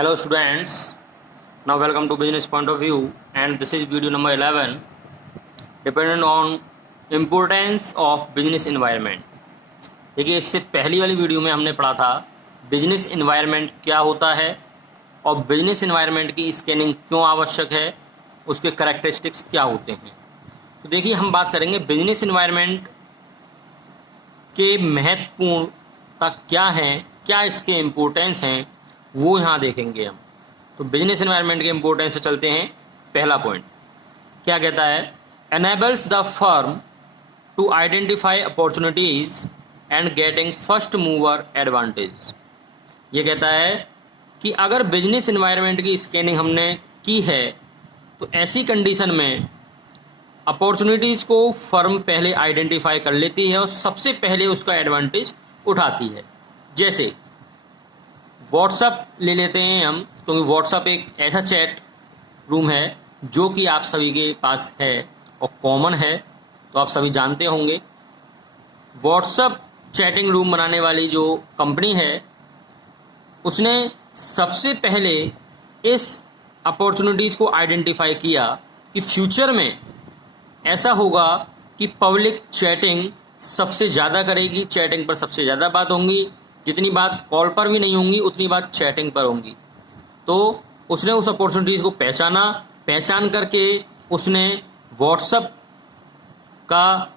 Hello students, now welcome to Business Point of View, and this is video number 11 dependent on importance of business environment। देखिए, इससे पहली वाली video में हमने पढ़ा था बिजनेस इन्वायरमेंट क्या होता है और बिजनेस इन्वायरमेंट की स्कैनिंग क्यों आवश्यक है, उसके करैक्टरिस्टिक्स क्या होते हैं। तो देखिए, हम बात करेंगे बिजनेस इन्वायरमेंट के महत्वपूर्णता क्या है, क्या इसके इम्पोर्टेंस हैं, वो यहाँ देखेंगे हम। तो बिजनेस एनवायरनमेंट के इम्पोर्टेंस पे चलते हैं। पहला पॉइंट क्या कहता है, enables the firm to identify opportunities and getting first mover advantage. ये कहता है कि अगर बिजनेस एनवायरनमेंट की स्कैनिंग हमने की है तो ऐसी कंडीशन में अपॉर्चुनिटीज़ को फर्म पहले आइडेंटिफाई कर लेती है और सबसे पहले उसका एडवांटेज उठाती है। जैसे व्हाट्सअप ले लेते हैं हम, क्योंकि व्हाट्सअप एक ऐसा चैट रूम है जो कि आप सभी के पास है और कॉमन है, तो आप सभी जानते होंगे। व्हाट्सअप चैटिंग रूम बनाने वाली जो कंपनी है उसने सबसे पहले इस अपॉर्चुनिटीज़ को आइडेंटिफाई किया कि फ्यूचर में ऐसा होगा कि पब्लिक चैटिंग सबसे ज़्यादा करेगी, चैटिंग पर सबसे ज़्यादा बात होंगी, जितनी बात कॉल पर भी नहीं होंगी उतनी बात चैटिंग पर होंगी। तो उसने उस अपॉर्चुनिटीज़ को पहचान करके उसने व्हाट्सएप का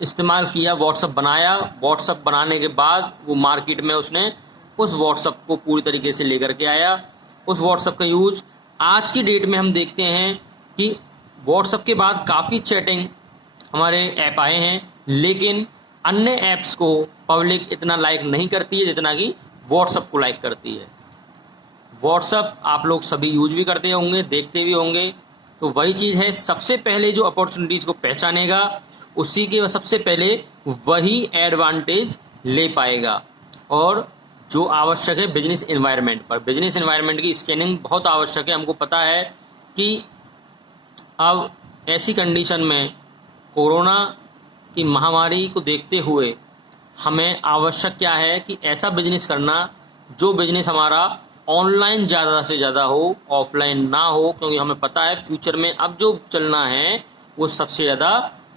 इस्तेमाल किया, व्हाट्सएप बनाया। व्हाट्सएप बनाने के बाद वो मार्केट में उसने उस व्हाट्सएप को पूरी तरीके से लेकर के आया। उस व्हाट्सएप का यूज आज की डेट में हम देखते हैं कि व्हाट्सएप के बाद काफ़ी चैटिंग हमारे ऐप आए हैं, लेकिन अन्य ऐप्स को पब्लिक इतना लाइक नहीं करती है जितना कि व्हाट्सएप को लाइक करती है। व्हाट्सएप आप लोग सभी यूज भी करते होंगे, देखते भी होंगे। तो वही चीज़ है, सबसे पहले जो अपॉर्चुनिटीज़ को पहचानेगा उसी के सबसे पहले वही एडवांटेज ले पाएगा। और जो आवश्यक है बिजनेस एनवायरनमेंट पर, बिजनेस एनवायरनमेंट की स्कैनिंग बहुत आवश्यक है। हमको पता है कि अब ऐसी कंडीशन में कोरोना की महामारी को देखते हुए हमें आवश्यक क्या है कि ऐसा बिजनेस करना जो बिजनेस हमारा ऑनलाइन ज़्यादा से ज़्यादा हो, ऑफलाइन ना हो, क्योंकि हमें पता है फ्यूचर में अब जो चलना है वो सबसे ज़्यादा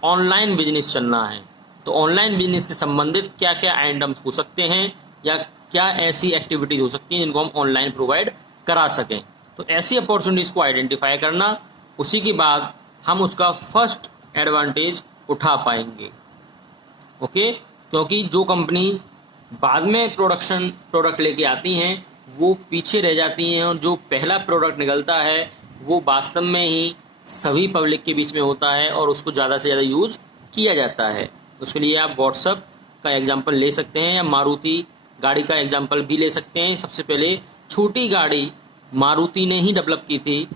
ऑनलाइन बिजनेस चलना है। तो ऑनलाइन बिजनेस से संबंधित क्या क्या आइटम्स हो सकते हैं या क्या ऐसी एक्टिविटीज हो सकती हैं जिनको हम ऑनलाइन प्रोवाइड करा सकें। तो ऐसी अपॉर्चुनिटीज़ को आइडेंटिफाई करना, उसी के बाद हम उसका फर्स्ट एडवांटेज उठा पाएंगे। ओके, क्योंकि जो कंपनी बाद में प्रोडक्ट लेके आती हैं वो पीछे रह जाती हैं, और जो पहला प्रोडक्ट निकलता है वो वास्तव में ही सभी पब्लिक के बीच में होता है और उसको ज़्यादा से ज़्यादा यूज किया जाता है। उसके लिए आप व्हाट्सएप का एग्जांपल ले सकते हैं या मारुति गाड़ी का एग्जांपल भी ले सकते हैं। सबसे पहले छोटी गाड़ी मारुति ने ही डेवलप की थी।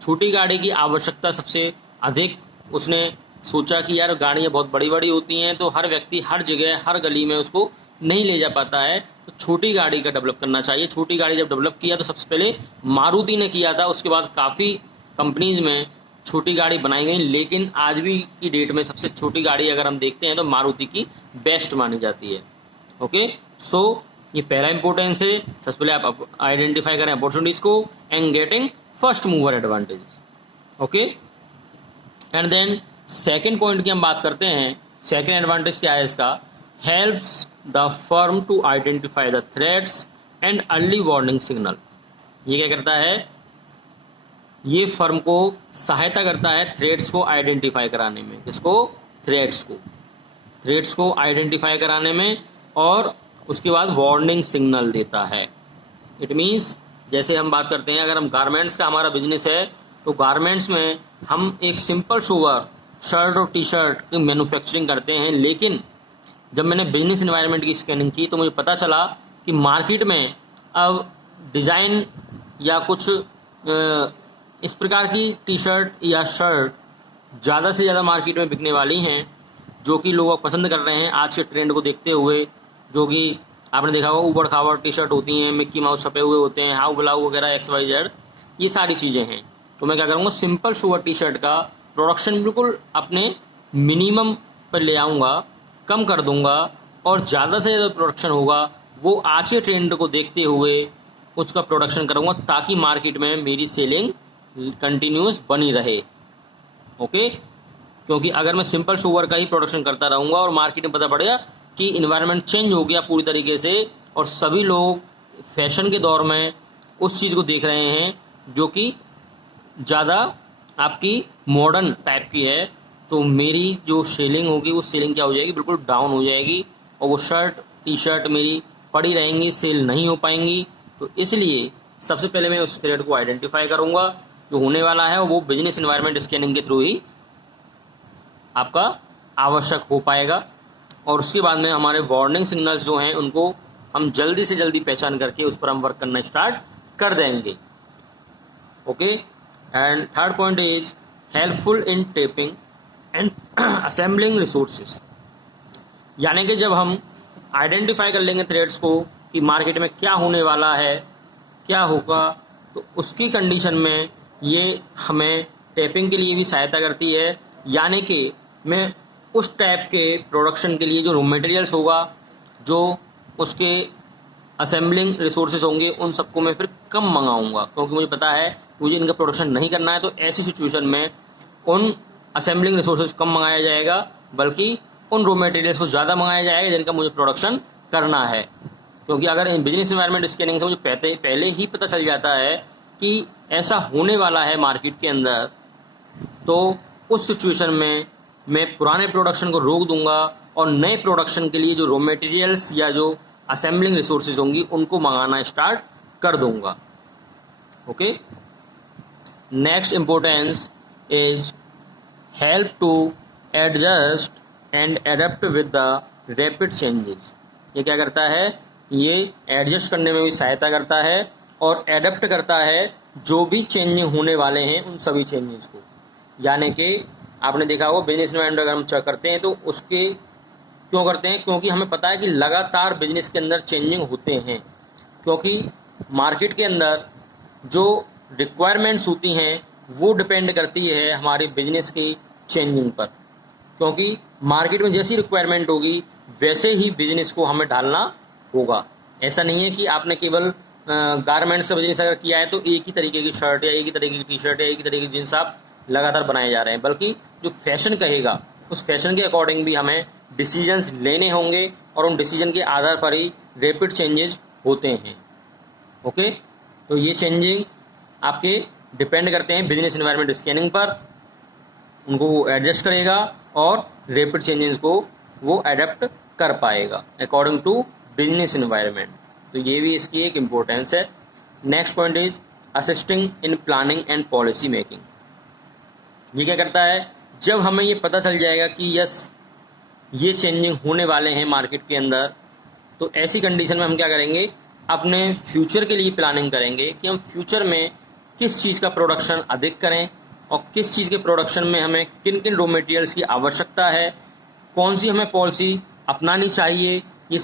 छोटी गाड़ी की आवश्यकता सबसे अधिक, उसने सोचा कि यार गाड़ियाँ बहुत बड़ी बड़ी होती हैं तो हर व्यक्ति हर जगह हर गली में उसको नहीं ले जा पाता है, तो छोटी गाड़ी का डेवलप करना चाहिए। छोटी गाड़ी जब डेवलप किया तो सबसे पहले मारुति ने किया था, उसके बाद काफ़ी कंपनीज में छोटी गाड़ी बनाई गई, लेकिन आज भी की डेट में सबसे छोटी गाड़ी अगर हम देखते हैं तो मारुति की बेस्ट मानी जाती है। ओके, सो ये पहला इंपॉर्टेंस है। सबसे पहले आप आइडेंटिफाई करें अपॉर्चुनिटीज़ को and getting first mover advantage. Okay, and then second point की हम बात करते हैं। सेकेंड एडवांटेज क्या है इसका, helps the firm to identify the threats and early warning signal. ये क्या करता है, ये फर्म को सहायता करता है थ्रेट्स को आइडेंटिफाई कराने में। किसको, थ्रेट्स को आइडेंटिफाई कराने में, और उसके बाद वार्निंग सिग्नल देता है। इट मीन्स जैसे हम बात करते हैं, अगर हम गारमेंट्स का हमारा बिजनेस है तो गारमेंट्स में हम एक सिंपल सोवर शर्ट और टी शर्ट की मैन्युफैक्चरिंग करते हैं, लेकिन जब मैंने बिजनेस एनवायरनमेंट की स्कैनिंग की तो मुझे पता चला कि मार्केट में अब डिज़ाइन या कुछ इस प्रकार की टी शर्ट या शर्ट ज़्यादा से ज़्यादा मार्केट में बिकने वाली हैं, जो कि लोग पसंद कर रहे हैं आज के ट्रेंड को देखते हुए। जो कि आपने देखा होगा ऊबड़ खाबड़ टी शर्ट होती हैं, मिक्की माउस छपे हुए होते हैं, हाउ ब्लाउ वगैरह XYZ, ये सारी चीज़ें हैं। तो मैं क्या करूँगा, सिंपल सोवर टी शर्ट का प्रोडक्शन बिल्कुल अपने मिनिमम पर ले आऊँगा, कम कर दूँगा, और ज़्यादा से ज़्यादा प्रोडक्शन होगा वो आज के ट्रेंड को देखते हुए उसका प्रोडक्शन करूँगा ताकि मार्केट में मेरी सेलिंग कंटिन्यूस बनी रहे। ओके, क्योंकि अगर मैं सिंपल शुगर का ही प्रोडक्शन करता रहूँगा और मार्केट में पता पड़ेगा कि इन्वायरमेंट चेंज हो गया पूरी तरीके से और सभी लोग फैशन के दौर में उस चीज़ को देख रहे हैं जो कि ज़्यादा आपकी मॉडर्न टाइप की है, तो मेरी जो सेलिंग होगी वो सेलिंग क्या हो जाएगी, बिल्कुल डाउन हो जाएगी और वो शर्ट टी शर्ट मेरी पड़ी रहेंगी, सेल नहीं हो पाएंगी। तो इसलिए सबसे पहले मैं उस थ्रेड को आइडेंटिफाई करूँगा जो होने वाला है, वो बिजनेस इन्वायरमेंट स्कैनिंग के थ्रू ही आपका आवश्यक हो पाएगा। और उसके बाद में हमारे वार्निंग सिग्नल्स जो हैं उनको हम जल्दी से जल्दी पहचान करके उस पर हम वर्क करना स्टार्ट कर देंगे। Okay, and third point is helpful in tapping and assembling resources. यानी कि जब हम आइडेंटिफाई कर लेंगे थ्रेड्स को कि मार्केट में क्या होने वाला है, क्या होगा, तो उसकी कंडीशन में ये हमें टेपिंग के लिए भी सहायता करती है। यानी कि मैं उस टाइप के प्रोडक्शन के लिए जो रॉ मटेरियल्स होगा, जो उसके असेंबलिंग रिसोर्सेज होंगे, उन सबको मैं फिर कम मंगाऊंगा, क्योंकि मुझे पता है मुझे इनका प्रोडक्शन नहीं करना है। तो ऐसी सिचुएशन में उन असेंबलिंग रिसोर्सेज कम मंगाया जाएगा, बल्कि उन रॉ मटेरियल्स को ज़्यादा मंगाया जाएगा जिनका मुझे प्रोडक्शन करना है। क्योंकि अगर इन बिजनेस इन्वायरमेंट स्कैनिंग से मुझे पहले ही पता चल जाता है कि ऐसा होने वाला है मार्केट के अंदर, तो उस सिचुएशन में मैं पुराने प्रोडक्शन को रोक दूंगा और नए प्रोडक्शन के लिए जो रॉ मटेरियल्स या जो असेंबलिंग रिसोर्सेज होंगी उनको मंगाना स्टार्ट कर दूंगा। Okay, next importance is help to adjust and adapt with the rapid changes. ये क्या करता है, ये एडजस्ट करने में भी सहायता करता है और एडेप्ट करता है जो भी चेंजिंग होने वाले हैं उन सभी चेंजेस को। यानी कि आपने देखा होगा बिजनेस इन्वायरमेंट अगर हम चेक करते हैं तो उसके क्यों करते हैं, क्योंकि हमें पता है कि लगातार बिजनेस के अंदर चेंजिंग होते हैं। क्योंकि मार्केट के अंदर जो रिक्वायरमेंट्स होती हैं वो डिपेंड करती है हमारे बिजनेस की चेंजिंग पर। क्योंकि मार्केट में जैसी रिक्वायरमेंट होगी वैसे ही बिजनेस को हमें डालना होगा। ऐसा नहीं है कि आपने केवल गारमेंट्स का बिजनेस अगर किया है तो एक ही तरीके की शर्ट या एक ही तरीके की टी शर्ट या एक ही तरीके की जींस आप लगातार बनाए जा रहे हैं, बल्कि जो फैशन कहेगा उस फैशन के अकॉर्डिंग भी हमें डिसीजंस लेने होंगे और उन डिसीजन के आधार पर ही रैपिड चेंजेस होते हैं। ओके, तो ये चेंजिंग आपके डिपेंड करते हैं बिजनेस इन्वायरमेंट स्कैनिंग पर, उनको वो एडजस्ट करेगा और रैपिड चेंजेस को वो एडेप्ट कर पाएगा अकॉर्डिंग टू बिजनेस इन्वायरमेंट। तो ये भी इसकी एक इम्पोर्टेंस है। Next point is assisting in planning and policy making. ये क्या करता है, जब हमें ये पता चल जाएगा कि यस ये चेंजिंग होने वाले हैं मार्केट के अंदर, तो ऐसी कंडीशन में हम क्या करेंगे, अपने फ्यूचर के लिए प्लानिंग करेंगे कि हम फ्यूचर में किस चीज़ का प्रोडक्शन अधिक करें और किस चीज़ के प्रोडक्शन में हमें किन किन रॉ मटेरियल्स की आवश्यकता है, कौन सी हमें पॉलिसी अपनानी चाहिए। ये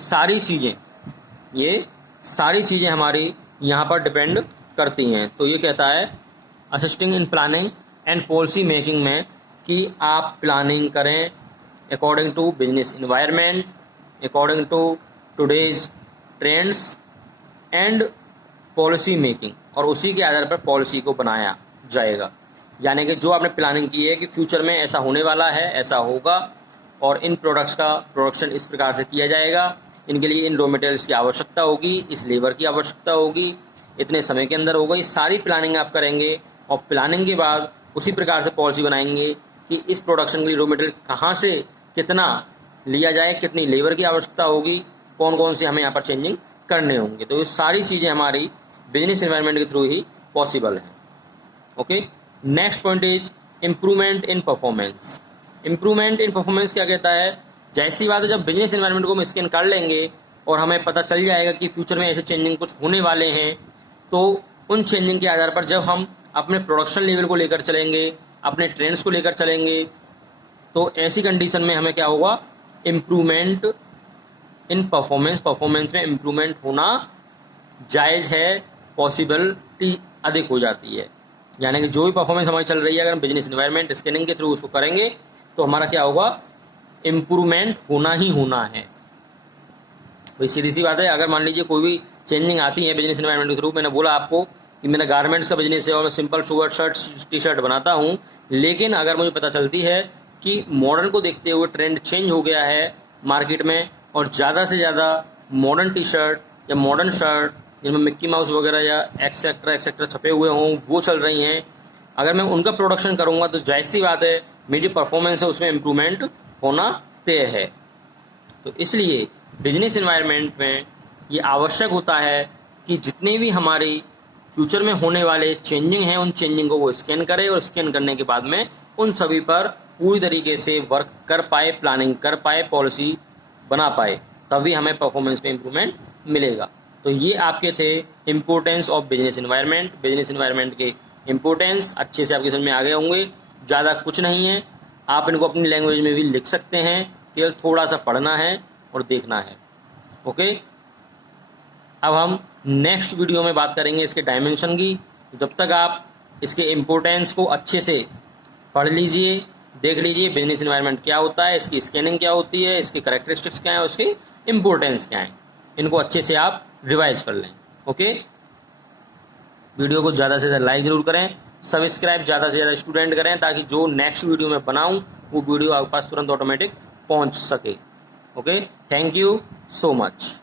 सारी चीज़ें हमारी यहाँ पर डिपेंड करती हैं। तो ये कहता है assisting in planning and policy making में कि आप प्लानिंग करें according to business environment, according to today's trends and policy making, और उसी के आधार पर पॉलिसी को बनाया जाएगा। यानी कि जो आपने प्लानिंग की है कि फ्यूचर में ऐसा होने वाला है, ऐसा होगा और इन प्रोडक्ट्स का प्रोडक्शन इस प्रकार से किया जाएगा, इनके लिए इन रॉ मटेरियल्स की आवश्यकता होगी, इस लेबर की आवश्यकता होगी, इतने समय के अंदर होगा। ये सारी प्लानिंग आप करेंगे और प्लानिंग के बाद उसी प्रकार से पॉलिसी बनाएंगे कि इस प्रोडक्शन के लिए रॉ मटेरियल कहाँ से कितना लिया जाए, कितनी लेबर की आवश्यकता होगी, कौन कौन से हमें यहाँ पर चेंजिंग करने होंगे। तो ये सारी चीज़ें हमारी बिजनेस इन्वायरमेंट के थ्रू ही पॉसिबल है। Okay, next point is improvement in performance. Improvement in performance क्या कहता है, जैसी बात है जब बिजनेस इन्वायरमेंट को हम स्कैन कर लेंगे और हमें पता चल जाएगा कि फ्यूचर में ऐसे चेंजिंग कुछ होने वाले हैं, तो उन चेंजिंग के आधार पर जब हम अपने प्रोडक्शन लेवल को लेकर चलेंगे, अपने ट्रेंड्स को लेकर चलेंगे, तो ऐसी कंडीशन में हमें क्या होगा, इम्प्रूवमेंट इन परफॉर्मेंस में इम्प्रूवमेंट होना जायज़ है, पॉसिबिलिटी अधिक हो जाती है। यानी कि जो भी परफॉर्मेंस हमारी चल रही है अगर हम बिजनेस इन्वायरमेंट स्कैनिंग के थ्रू उसको करेंगे तो हमारा क्या होगा, इम्प्रूवमेंट होना ही होना है। तो सीधी सी बात है, अगर मान लीजिए कोई भी चेंजिंग आती है बिजनेस इन्वायरमेंट के थ्रू। मैंने बोला आपको कि मेरा गारमेंट्स का बिजनेस है और मैं simple sugar shirt T shirt बनाता हूँ, लेकिन अगर मुझे पता चलती है कि मॉडर्न को देखते हुए ट्रेंड चेंज हो गया है मार्केट में और ज़्यादा से ज़्यादा मॉडर्न टी शर्ट या मॉडर्न शर्ट जिनमें मिक्की माउस वगैरह या एक्सेट्रा छपे हुए हों वो चल रही हैं, अगर मैं उनका प्रोडक्शन करूँगा तो जाहिर सी बात है मेरी परफॉर्मेंस है उसमें इम्प्रूवमेंट होना तय है। तो इसलिए बिजनेस इन्वायरमेंट में ये आवश्यक होता है कि जितने भी हमारे फ्यूचर में होने वाले चेंजिंग हैं उन चेंजिंग को वो स्कैन करे और स्कैन करने के बाद में उन सभी पर पूरी तरीके से वर्क कर पाए, प्लानिंग कर पाए, पॉलिसी बना पाए, तभी हमें परफॉर्मेंस में इम्प्रूवमेंट मिलेगा। तो ये आपके थे importance of business environment. Business environment के इम्पोर्टेंस अच्छे से आपके समझ में आ गए होंगे। ज़्यादा कुछ नहीं है, आप इनको अपनी लैंग्वेज में भी लिख सकते हैं, केवल थोड़ा सा पढ़ना है और देखना है। ओके, अब हम नेक्स्ट वीडियो में बात करेंगे इसके डायमेंशन की। जब तक आप इसके इम्पोर्टेंस को अच्छे से पढ़ लीजिए, देख लीजिए बिजनेस इन्वायरमेंट क्या होता है, इसकी स्कैनिंग क्या होती है, इसके कैरेक्टरिस्टिक्स क्या है, उसकी इम्पोर्टेंस क्या है, इनको अच्छे से आप रिवाइज कर लें। ओके, वीडियो को ज़्यादा से ज़्यादा लाइक ज़रूर करें, सब्सक्राइब ज़्यादा से ज़्यादा स्टूडेंट करें ताकि जो नेक्स्ट वीडियो में बनाऊँ वो वीडियो आपके पास तुरंत ऑटोमेटिक पहुँच सके। Okay, thank you so much.